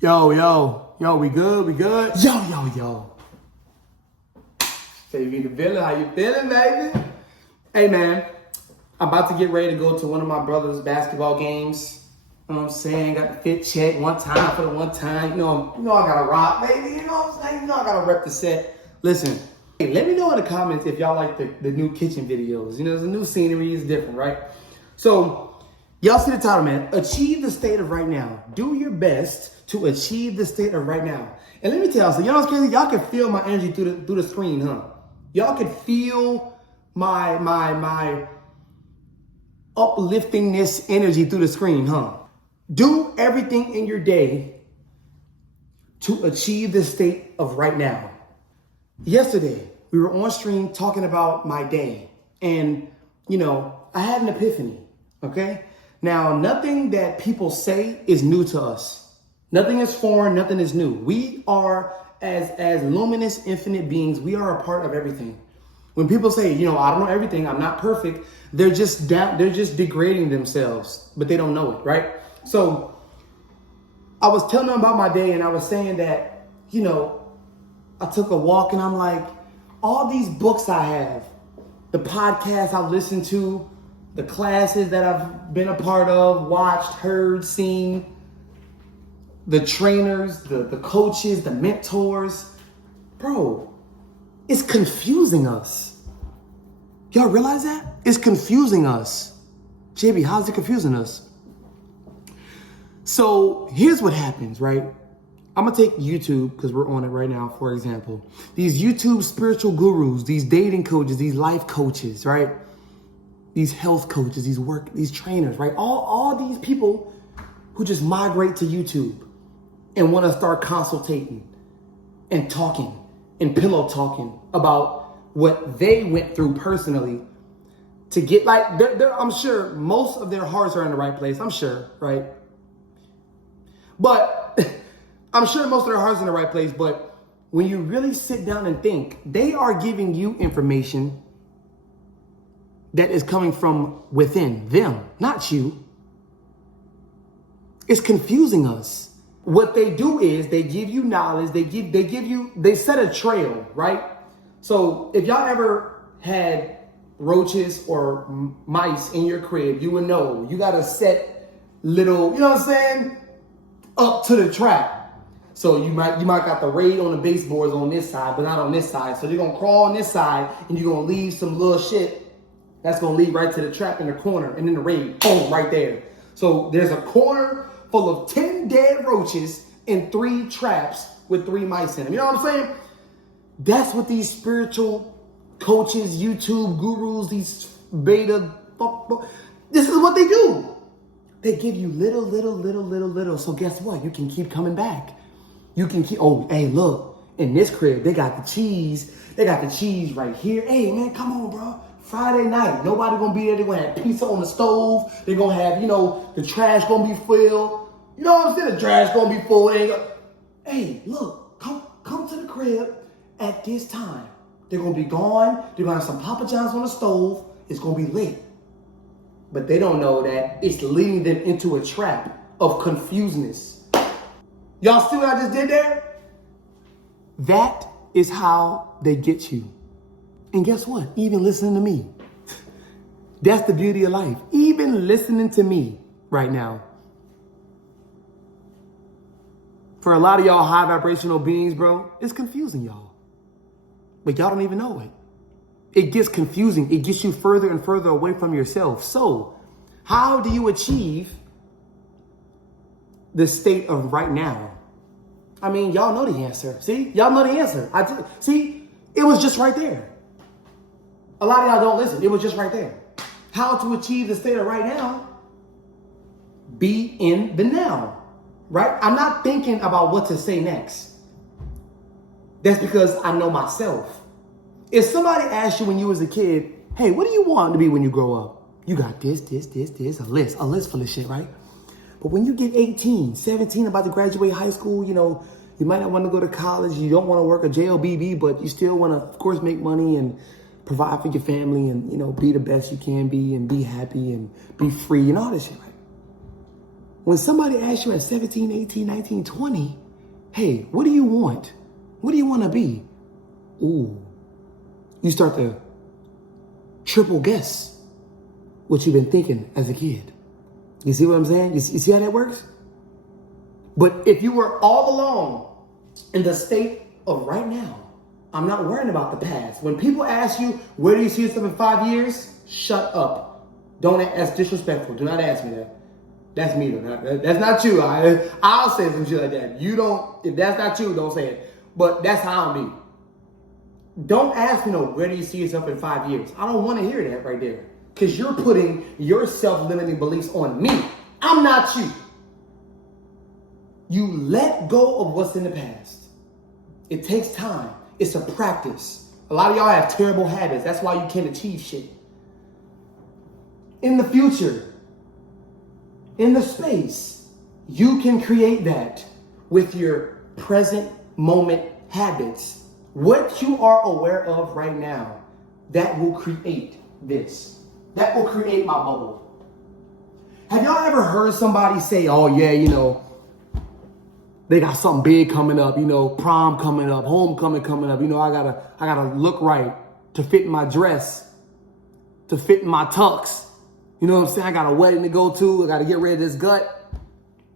Yo, we good, we good? Yo. Say you the villain, how you feeling, baby? Hey, man, I'm about to get ready to go to one of my brother's basketball games. You know what I'm saying? Got the fit check one time for the one time. You know I gotta rock, baby. You know what I'm saying? You know I gotta rep the set. Listen, hey, let me know in the comments if y'all like the new kitchen videos. You know, the new scenery is different, right? So, y'all see the title, man. Achieve the state of right now. Do your best to achieve the state of right now. And let me tell y'all, so y'all know what's crazy? Y'all can feel my energy through the screen, huh? Y'all can feel my upliftingness energy through the screen, huh? Do everything in your day to achieve the state of right now. Yesterday, we were on stream talking about my day. And, I had an epiphany, okay? Now, nothing that people say is new to us. Nothing is foreign, nothing is new. We are, as luminous, infinite beings, we are a part of everything. When people say, I don't know everything, I'm not perfect, they're just degrading themselves, but they don't know it, right? So I was telling them about my day and I was saying that, I took a walk and I'm like, all these books I have, the podcasts I've listened to, the classes that I've been a part of, watched, heard, seen, the trainers, the coaches, the mentors, bro, it's confusing us. Y'all realize that? It's confusing us. JB, how's it confusing us? So here's what happens, right? I'm gonna take YouTube, because we're on it right now, for example. These YouTube spiritual gurus, these dating coaches, these life coaches, right? These health coaches, these trainers, right? All these people who just migrate to YouTube and want to start consultating and talking and pillow talking about what they went through personally to get, like, I'm sure most of their hearts are in the right place. I'm sure, right? But I'm sure most of their hearts are in the right place. But when you really sit down and think, they are giving you information that is coming from within them, not you. It's confusing us. What they do is they give you knowledge, they set a trail, right? So if y'all ever had roaches or mice in your crib, you would know you gotta set little, up to the trap. So you might got the raid on the baseboards on this side, but not on this side. So they're gonna crawl on this side and you're gonna leave some little shit that's gonna lead right to the trap in the corner, and then the raid, boom, right there. So there's a corner full of 10 dead roaches and 3 traps with 3 mice in them. You know what I'm saying? That's what these spiritual coaches, YouTube gurus, these beta, this is what they do. They give you little. So guess what? You can keep coming back. You can keep, hey, look, in this crib, they got the cheese. They got the cheese right here. Hey, man, come on, bro. Friday night, nobody gonna be there. They're gonna have pizza on the stove. They're gonna have, the trash gonna be filled. You know what I'm saying? The trash gonna be full. Hey, look, come to the crib at this time. They're gonna be gone. They're gonna have some Papa John's on the stove. It's gonna be lit. But they don't know that it's leading them into a trap of confuseness. Y'all see what I just did there? That is how they get you. And guess what? Even listening to me. That's the beauty of life. Even listening to me right now. For a lot of y'all high vibrational beings, bro, it's confusing y'all. But y'all don't even know it. It gets confusing. It gets you further and further away from yourself. So, how do you achieve the state of right now? I mean, y'all know the answer. See? Y'all know the answer. See? It was just right there. A lot of y'all don't listen. It was just right there. How to achieve the state of right now? Be in the now, right? I'm not thinking about what to say next. That's because I know myself. If somebody asked you when you was a kid, hey, what do you want to be when you grow up? You got this, a list full of shit, right? But when you get 18, 17, about to graduate high school, you might not want to go to college. You don't want to work a JLBB, but you still want to, of course, make money and provide for your family and, be the best you can be and be happy and be free and all this shit, right? when somebody asks you at 17, 18, 19, 20, hey, what do you want? What do you want to be? Ooh, you start to triple guess what you've been thinking as a kid. You see what I'm saying? You see how that works? But if you were all alone in the state of right now, I'm not worrying about the past. When people ask you, where do you see yourself in 5 years? Shut up. Don't, that's disrespectful. Do not ask me that. That's me though. That's not you. I'll say some shit like that. You don't, if that's not you, don't say it. But that's how I'm be. Don't ask me, where do you see yourself in 5 years? I don't want to hear that right there. Because you're putting your self-limiting beliefs on me. I'm not you. You let go of what's in the past. It takes time. It's a practice. A lot of y'all have terrible habits. That's why you can't achieve shit. In the future, in the space, you can create that with your present moment habits. What you are aware of right now, that will create this. That will create my bubble. Have y'all ever heard somebody say, oh yeah, they got something big coming up, prom coming up, homecoming coming up, I gotta look right to fit in my dress, to fit in my tux. You know what I'm saying? I got a wedding to go to, I gotta get rid of this gut.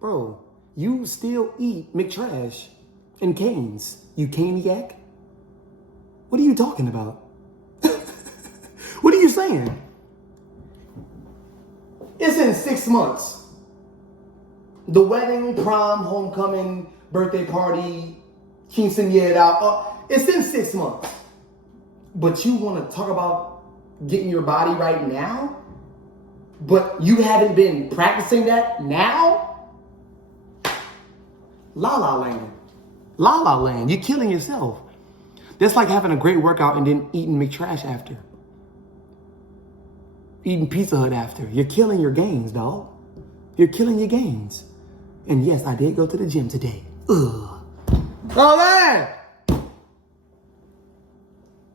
Bro, you still eat McTrash and Cane's, you caniac. What are you talking about? What are you saying? It's in 6 months. The wedding, prom, homecoming, birthday party, quinceañera, it's in 6 months. But you want to talk about getting your body right now? But you haven't been practicing that now? La la land. La la land. You're killing yourself. That's like having a great workout and then eating McTrash after. Eating Pizza Hut after. You're killing your gains, dog. You're killing your gains. And yes, I did go to the gym today. Ugh. Oh, man!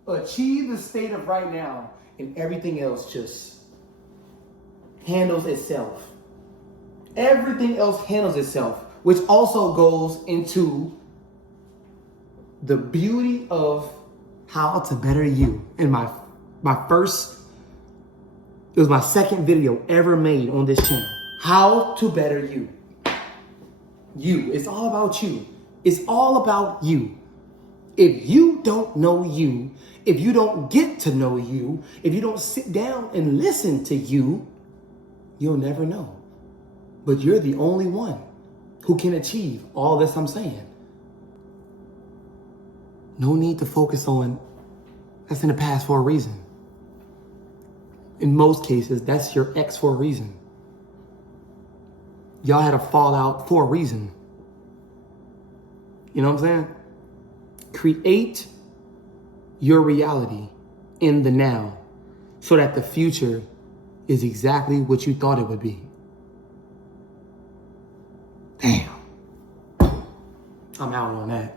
Achieve the state of right now, and everything else just handles itself. Everything else handles itself, which also goes into the beauty of how to better you. In my first, it was my second video ever made on this channel. How to better you. You. It's all about you. It's all about you. If you don't know you, if you don't get to know you, if you don't sit down and listen to you, you'll never know. But you're the only one who can achieve all this I'm saying. No need to focus on that's in the past for a reason. In most cases, that's your ex for a reason. Y'all had a fallout for a reason. You know what I'm saying? Create your reality in the now so that the future is exactly what you thought it would be. Damn. I'm out on that.